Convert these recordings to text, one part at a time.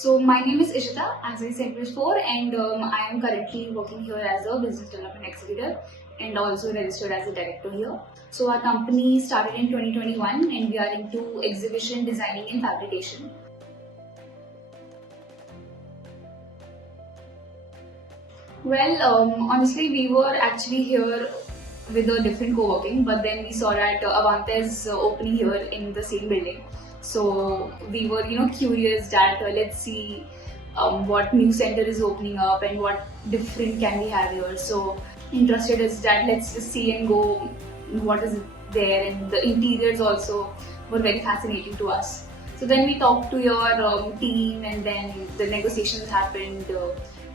So my name is Ishita, as I said before, and I am currently working here as a business development executive and also registered as a director here. So our company started in 2021 and we are into exhibition designing and fabrication. Well, honestly, we were actually here with a different co-working, but then we saw that Avanta is opening here in the same building. So we were, curious that let's see what new center is opening up and what different can we have here. So interested is that let's just see and go what is there, and the interiors also were very fascinating to us. So then we talked to your team, and then the negotiations happened.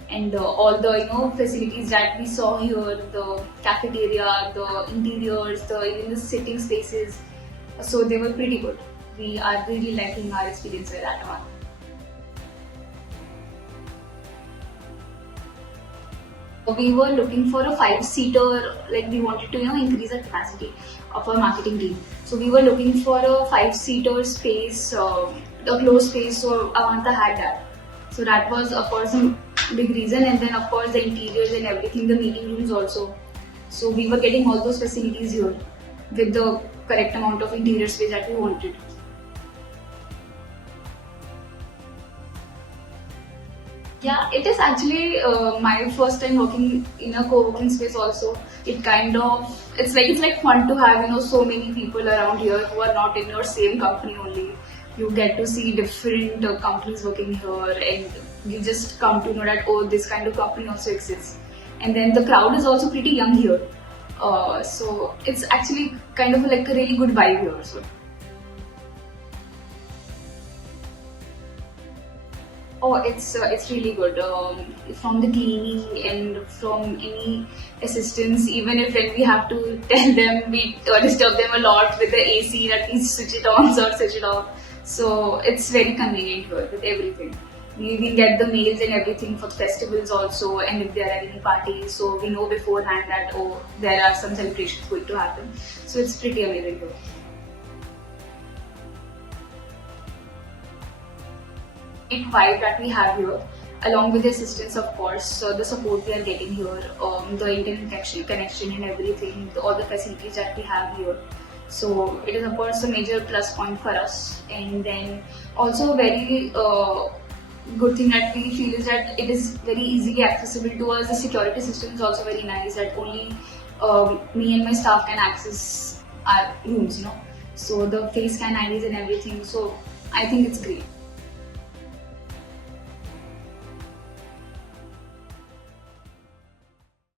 And all the facilities that we saw here, the cafeteria, the interiors, even the sitting spaces, so they were pretty good. We are really liking our experience with that one. We were looking for a 5-seater, like we wanted to increase the capacity of our marketing team. So we were looking for a 5-seater space, a closed space, so Avanta had that. So that was of course a big reason, and then of course the interiors and everything, the meeting rooms also. So we were getting all those facilities here with the correct amount of interior space that we wanted. Yeah, it is actually my first time working in a co-working space also. It's like fun to have so many people around here who are not in your same company only. You get to see different companies working here, and you just come to know that this kind of company also exists. And then the crowd is also pretty young here, so it's actually kind of like a really good vibe here. So. Oh, it's really good. From the cleaning and from any assistance, even if when we have to tell them, we disturb them a lot with the AC that we switch it on or switch it off. So it's very convenient here with everything. We get the mails and everything for the festivals also, and if there are any parties, so we know beforehand that there are some celebrations going to happen. So it's pretty amazing here. Vibe that we have here, along with the assistance, of course, so the support we are getting here, the internet connection and everything, all the facilities that we have here. So it is of course a major plus point for us, and then also a very good thing that we feel is that it is very easily accessible to us. The security system is also very nice, that only me and my staff can access our rooms, so the face scan IDs and everything. So I think it's great.